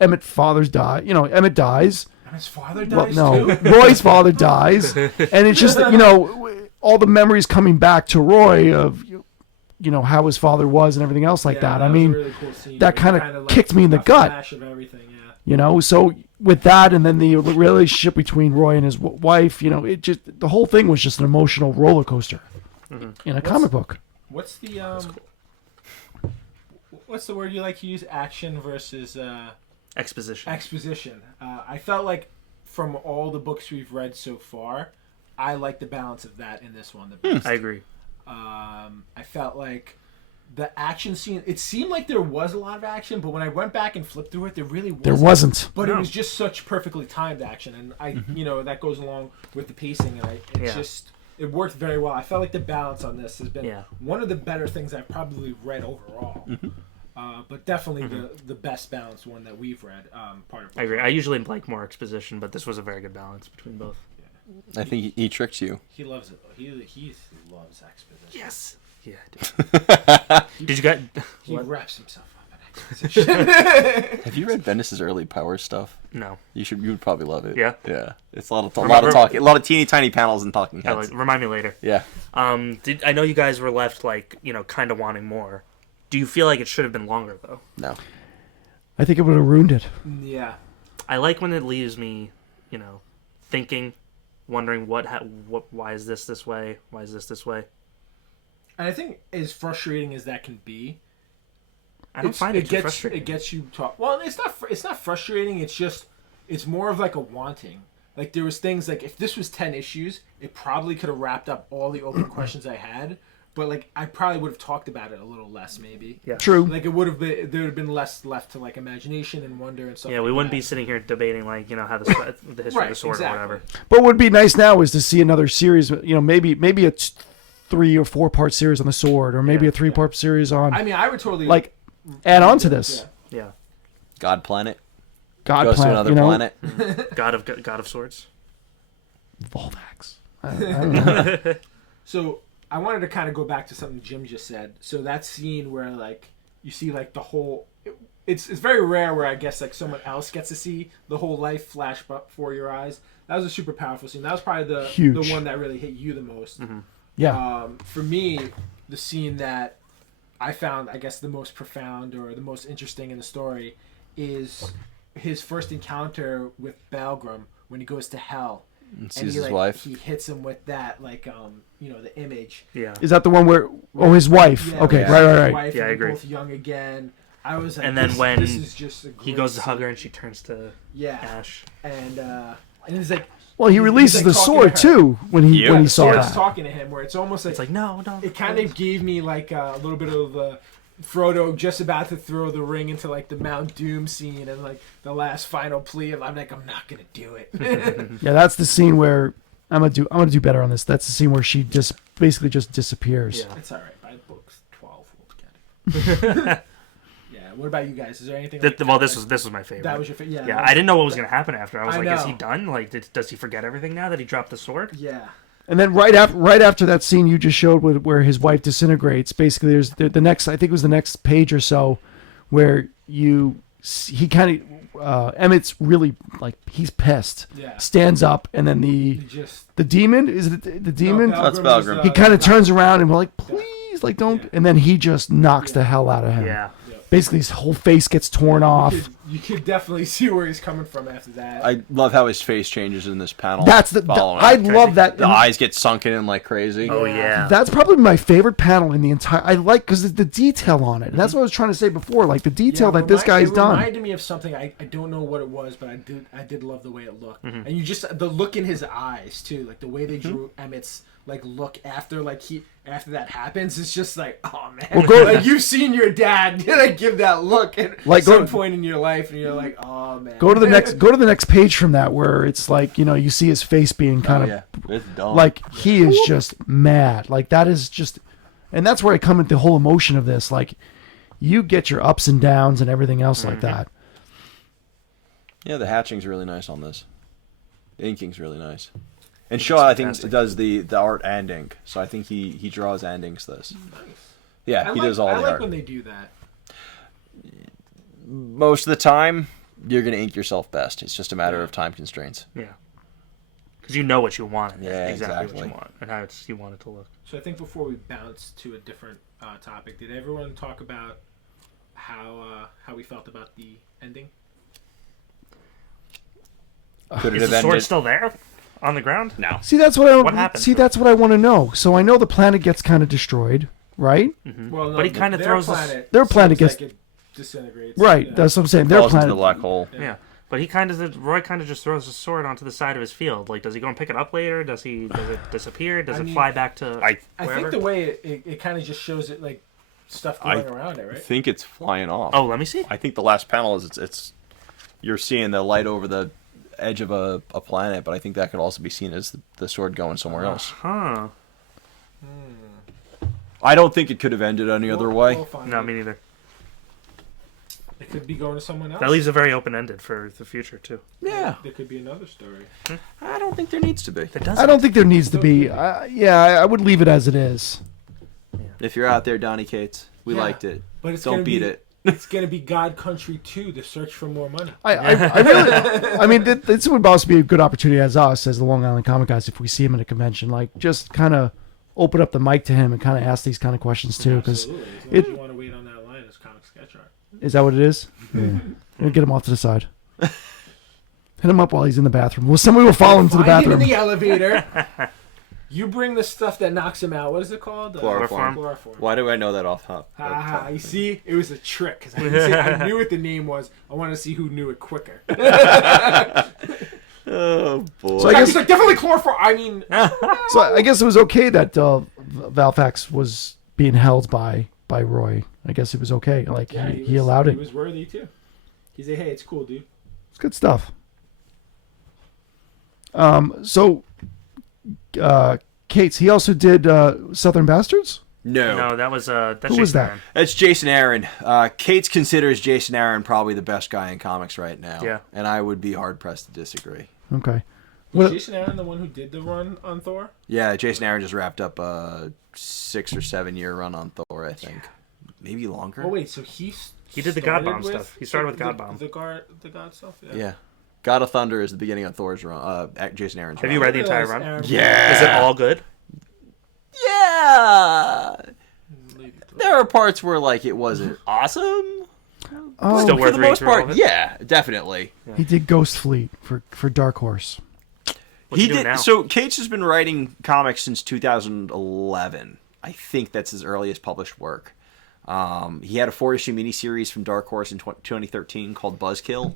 Emmett father's die. Emmett dies. And his father Well, dies no, too. Roy's father dies, and it's just all the memories coming back to Roy of how his father was and everything else like that. I was mean, a really cool scene. that It kinda like kicked me in the a gut. flash of everything, yeah. So with that, and then the relationship between Roy and his wife, it just, the whole thing was just an emotional roller coaster in a comic book. What's the what's the word you like to use? Action versus Exposition. exposition. I felt like from all the books we've read so far, I like the balance of that in this one the best. I agree. I felt like the action scene, it seemed like there was a lot of action, but when I went back and flipped through it, there really wasn't. There wasn't. But No. it was just such perfectly timed action, and that goes along with the pacing, and it worked very well. I felt like the balance on this has been one of the better things I've probably read overall. But definitely the best balanced one that we've read. Part of I agree. I usually like more exposition, but this was a very good balance between both. I think he tricked you. He loves it. He loves exposition. Yes. Yeah. I do. Did you get? He What? wraps himself up in exposition. Have you read Bendis' early Power stuff? No. You would probably love it. Yeah? Yeah. It's a lot of talking, a lot of teeny tiny panels and talking Yeah, heads. remind me later. Yeah. I know you guys were left kind of wanting more. Do you feel like it should have been longer though? No. I think it would have ruined it. Yeah. I like when it leaves me, thinking, wondering why is this way? Why is this way? And I think as frustrating as that can be, I don't find it too gets frustrating. it gets you talk. Well, it's not frustrating. It's more of like a wanting. Like there was things like if this was 10 issues, it probably could have wrapped up all the open questions I had. But like I probably would have talked about it a little less, maybe. Yeah. True. Like there would have been less left to like imagination and wonder and stuff. Yeah, like we wouldn't that. be sitting here debating the history of the sword or whatever. But what would be nice now is to see another series. Maybe a 3 or 4 part series on the sword, or maybe a 3-part series on. I mean, I would totally like add on to this. Yeah. God Planet. God Goes Planet, to another planet. God of Swords. Volvax. I don't know. So I wanted to kind of go back to something Jim just said. So that scene where like you see like the whole, it's very rare where I guess like someone else gets to see the whole life flash before your eyes. That was a super powerful scene. That was probably the Huge. one that really hit you the most. Yeah. For me, the scene that I found, I guess, the most profound or the most interesting in the story is his first encounter with Balgrim when he goes to hell. And And sees he, his wife. he hits him with that, the image. Yeah. Is that the one where? Oh, his wife. Yeah, Okay, yeah. right. His wife, Yeah, I and they're agree. both young again. I was like, And then when this is just a He great goes to scene. hug her and she turns to Yeah, ash. and he's like, Well, he he's, releases like, the talking sword to her. too when he Yeah. saw Sword's that. talking to him, where it's almost like It's like, no. it kind of gave me like a little bit of Frodo just about to throw the ring into like the Mount Doom scene and like the last final plea of I'm not gonna do it. Yeah, that's the scene where I'm gonna do better on this. That's the scene where she just basically just disappears. Yeah. It's all right. By books 12, we'll get it. Yeah. What about you guys? Is there anything? Like Well, that? this was my favorite. That was your favorite. Yeah, I didn't know what was going to happen after. I was I like, is he know. done? Like, does he forget everything now that he dropped the sword? Yeah. And then right after that scene you just showed where his wife disintegrates, basically there's the next, I think it was the next page or so, where he kind of Emmett's really like he's pissed. Yeah. Stands up and then He just the demon is it the demon? No, That's Balgrim is, Balgrim. He kind of turns around and we're like, please, like don't. Yeah. And then he just knocks the hell out of him. Yeah. Basically, his whole face gets torn off. You could definitely see where he's coming from after that. I love how his face changes in this panel. That's following I it. love that. The eyes get sunken in like crazy. Oh, yeah. That's probably my favorite panel in the entire. I like because the detail on it, and that's what I was trying to say before. Like the detail that this guy's it done. reminded me of something. I don't know what it was, but I did love the way it looked, and you just the look in his eyes too, like the way they drew Emmett's like look after that happens. It's just like, oh man, Well, go- like you've seen your dad like give that look at Like, go- some point in your life, and you're like, oh man. Go to the next page from that where it's like you see his face being kind Oh, of yeah. It's dumb. like he is just mad. Like that is just, and that's where I come at the whole emotion of this. Like you get your ups and downs and everything else like that. Yeah, the hatching's really nice on this. The inking's really nice. And Shaw, I think, fantastic. does the art and ink. So I think he draws and inks this. Yeah, he does all I the like art. when they do that. Most of the time, you're going to ink yourself best. It's just a matter of time constraints. Yeah. Because you know what you want. Yeah, exactly what exactly. you want and how you want it to look. So I think before we bounce to a different topic, did everyone talk about how we felt about the ending? Could it Is have the sword ended? still there on the ground? No. See, that's what I What happened? that's what I want to know. So I know the planet gets kind of destroyed, right? Well, no, But he kinda their throws this- planet. Their planet seems gets- like it disintegrates. Right. Yeah. That's what I'm saying. Their Falls into planet. the black hole. Yeah. But Roy kind of just throws his sword onto the side of his field. Like, does he go and pick it up later? Does it disappear? Does I it mean, fly back to I wherever? think the way it kind of just shows it like stuff going around it, I right? think it's flying off. Oh, let me see. I think the last panel is it's you're seeing the light over the edge of a planet, but I think that could also be seen as the sword going somewhere else. Huh. I don't think it could have ended any other way. We'll find No, it. me neither. It could be going to someone else. That leaves it very open-ended for the future, too. Yeah, There could be another story. I don't think there needs to be. It doesn't. I don't think there needs to be. I would leave it as it is. If you're out there, Donnie Cates, we Yeah, liked it. But it's Don't gonna beat be, it. It's gonna be God Country 2: The Search for More Money. I really, I mean, this would also be a good opportunity as us, as the Long Island Comic Guys, if we see him at a convention, like just kind of open up the mic to him and kind of ask these kind of questions too, because Absolutely. As long as you want to wait on that line, it's comic sketch art. is that what it is? Yeah. We'll get him off to the side. Hit him up while he's in the bathroom. Well, somebody will follow him to the Find him bathroom. in the elevator. You bring the stuff that knocks him out. What is it called? Chloroform. Chloroform. Why do I know that off top? Ha ha! You see, it was a trick because I knew what the name was. I want to see who knew it quicker. Oh boy. So I guess- He's like, definitely chloroform. I mean, So I guess it was okay that Valfax was being held by Roy. I guess it was okay. Like yeah, he allowed He it. was worthy too. He said, "Hey, it's cool, dude." It's good stuff. So, Cates, he also did Southern Bastards. No, that was that's Who was Jason that? Aaron. That's Jason Aaron. Cates considers Jason Aaron probably the best guy in comics right now. Yeah. And I would be hard pressed to disagree. Okay. Was Well, Jason Aaron the one who did the run on Thor? Yeah, Jason Aaron just wrapped up a 6 or 7 year run on Thor, I think. Maybe longer. Oh wait, so he did the God Bomb stuff. He started with God Bomb. The God stuff. Yeah. God of Thunder is the beginning of Thor's run. Jason Aaron's Have run. you read the entire run? Yeah. Is it all good? Yeah. There are parts where like it wasn't awesome. oh, Still For worth the reading most through all part, of it? yeah, definitely. he did Ghost Fleet for Dark Horse. What's he doing now? So Cates has been writing comics since 2011. I think that's his earliest published work. He had a 4-issue miniseries from Dark Horse in 2013 called Buzzkill,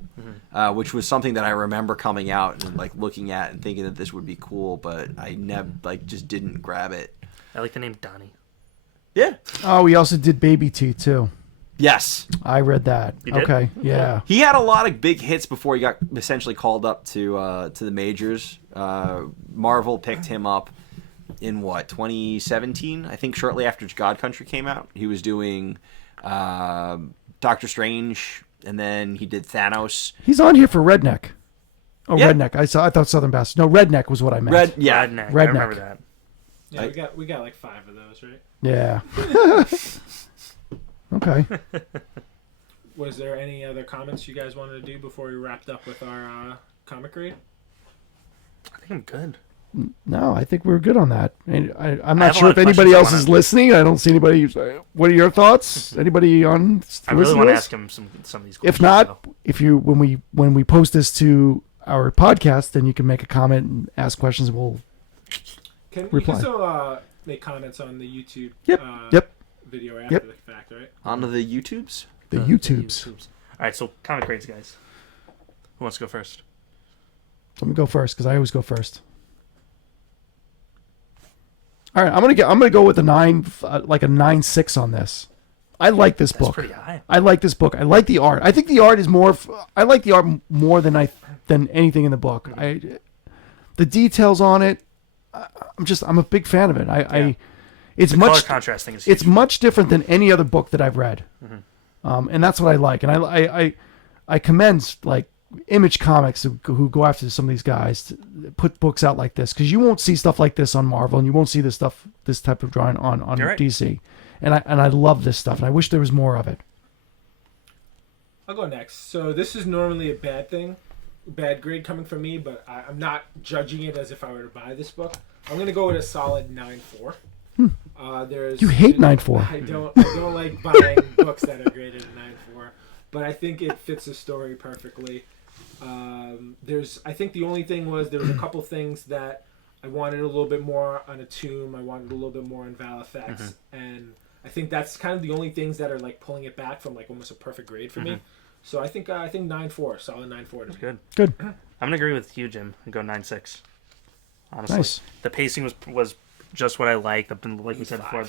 which was something that I remember coming out and like looking at and thinking that this would be cool, but I never just didn't grab it. I like the name Donnie. Yeah. Oh, he also did Baby Teeth too. Yes. I read that. You did? Okay. Yeah. He had a lot of big hits before he got essentially called up to the majors. Marvel picked him up in 2017? I think shortly after God Country came out. He was doing Doctor Strange, and then he did Thanos. He's on here for Redneck. Oh, Yeah. Redneck. I thought Southern Bastard. No, Redneck was what I meant. Redneck. I Redneck. remember that. Yeah, we got like 5 of those, right? Yeah. Okay. Was there any other comments you guys wanted to do before we wrapped up with our comic read? I think I'm good. No, I think we're good on that. And I'm I not have a sure lot if of anybody questions I else wanna- is listening. I don't see anybody. What are your thoughts? Anybody on? I really listening want to us? ask him some of these questions. If not, though. if you when we post this to our podcast, then you can make a comment and ask questions. We'll You Reply. can still make comments on the YouTube Yep. video after Yep. the fact, right? Onto the YouTubes. the YouTubes. All right, so comic grades, guys. Who wants to go first? Let me go first because I always go first. All right, I'm gonna go with a 9, like a 9.6 on this. I like this That's book. pretty high. I like this book. I like the art. I think the art is more. I like the art more than anything in the book. The details on it. I'm a big fan of it. It's The color much. contrasting is huge. It's much different than any other book that I've read, Mm-hmm. and that's what I like. And I commend like Image Comics who go after some of these guys to put books out like this, because you won't see stuff like this on Marvel, and you won't see this type of drawing on You're right. DC. And I love this stuff, and I wish there was more of it. I'll go next. So this is normally a bad grade coming from me, but I'm not judging it as if I were to buy this book. I'm going to go with a solid 9.4. You hate 9.4. I don't like buying books that are graded a 9.4, but I think it fits the story perfectly. I think the only thing was there was a couple things that I wanted a little bit more on Atum. I wanted a little bit more on Valifex, and I think that's kind of the only things that are like pulling it back from like almost a perfect grade for me. So I think 9.4, solid 9.4. That's good. Good. I'm gonna agree with you, Jim, and go 9.6. Honestly, Nice. the pacing was just what I like. Like we said before.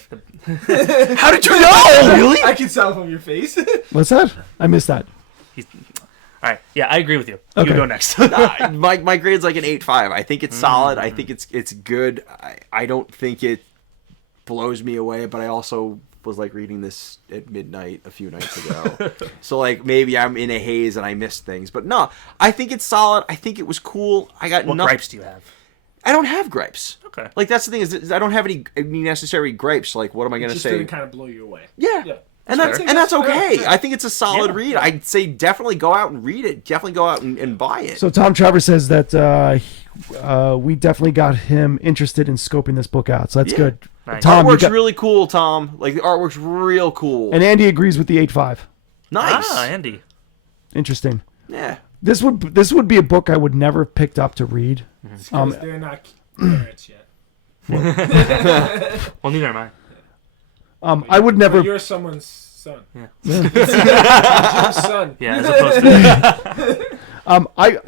How did you know? Really? I can tell from your face. What's that? I missed that. All right. Yeah, I agree with you. Okay. You go next. My grade's like an 8.5. I think it's solid. I think it's good. I don't think it blows me away, but I also was like reading this at midnight a few nights ago. So like maybe I'm in a haze and I missed things. But no, I think it's solid. I think it was cool. I got What gripes do you have? I don't have gripes. Okay. Like that's the thing is I don't have any necessary gripes. Like what am I going to Just say? didn't kind of blow you away. Yeah. Yeah. And That's that's fair. okay. Fair. I think it's a solid Yeah. read. I'd say definitely go out and read it. Definitely go out and buy it. So Tom Travers says that we definitely got him interested in scoping this book out. So that's Yeah. good. Nice. Tom, you Artwork's got, really cool, Tom. Like the artwork's real cool. and Andy agrees with the 8.5. Nice. Ah, Andy. Interesting. Yeah. This would be a book I would never have picked up to read. It's 'cause they're not parents yet. Well, neither am I. I would never. But you're someone's son. Yeah. Jim's son. Yeah, as opposed to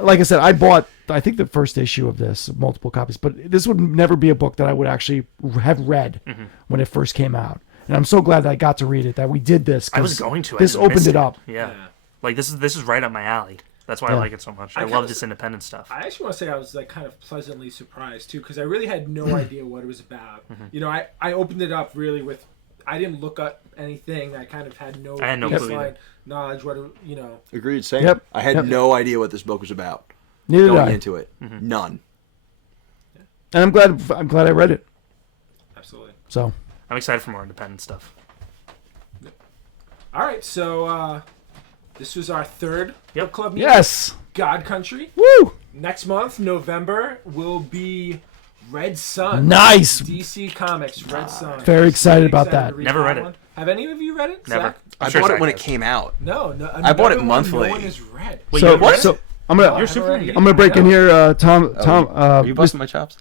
Like I said, I bought I think the first issue of this, multiple copies, but this would never be a book that I would actually have read when it first came out. And I'm so glad that I got to read it, that we did this. I was 'cause going to. I This just opened missed it up. Yeah. Yeah. Like this is right up my alley. That's why I Yeah. like it so much. I kinda love this independent stuff. I actually want to say I was like kind of pleasantly surprised too, because I really had no idea what it was about. You know, I opened it up really with, I didn't look up anything. I kind of had no I had no clue baseline either. knowledge. What you know, Agreed. Same. Yep. I had Yep. no idea what this book was about Neither did going I. into it. None. And I'm glad I read it. absolutely. So I'm excited for more independent stuff. All right, so this was our third book club meeting. yes, God Country. woo, Next month, November, will be Red Sun. nice. DC Comics, Red Sun. Very excited about to that. Never that read it. one. Have any of you read it? Never. Zach? I I'm sure bought Zach it when it has. came out. No. I bought it another one monthly. No one has read. Wait, So you read it? so I'm gonna You're super into I'm gonna break in here, Tom. Are you busting my chops?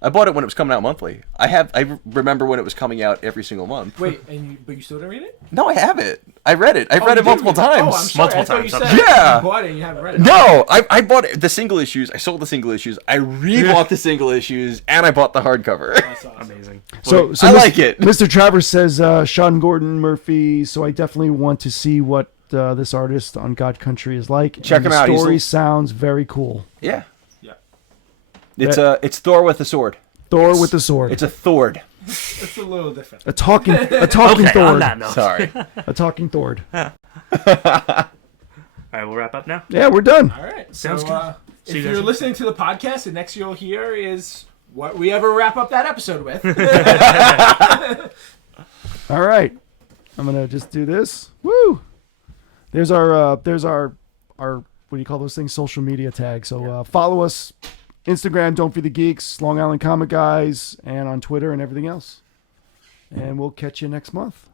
I bought it when it was coming out monthly. I remember when it was coming out every single month. Wait, but you still didn't read it? No, I have it. I read it. I've read you it multiple did read it. times. Oh, I'm sorry. Multiple I thought you times. said Yeah. you bought it and you haven't read it. No, I bought it, the single issues. I sold the single issues. I re-bought the single issues, and I bought the hardcover. That's awesome. Amazing. So I like it. Mr. Travers says Sean Gordon Murphy. So I definitely want to see what this artist on God Country is like. Check And him the out. He's story a- sounds very cool. Yeah. Yeah. It's Thor with a sword. Thor with the sword. It's a Thord. It's a little different. a talking Okay, Thor. on that note. Sorry. A talking Thor. All right, we'll wrap up now. Yeah, we're done. All right. Sounds So, good. See if you guys you're next listening to the podcast, the next you'll hear is what we ever wrap up that episode with. All right. I'm gonna just do this. Woo! There's our what do you call those things? Social media tag. So follow us, Instagram, Don't Feed the Geeks, Long Island Comic Guys, and on Twitter and everything else. And we'll catch you next month.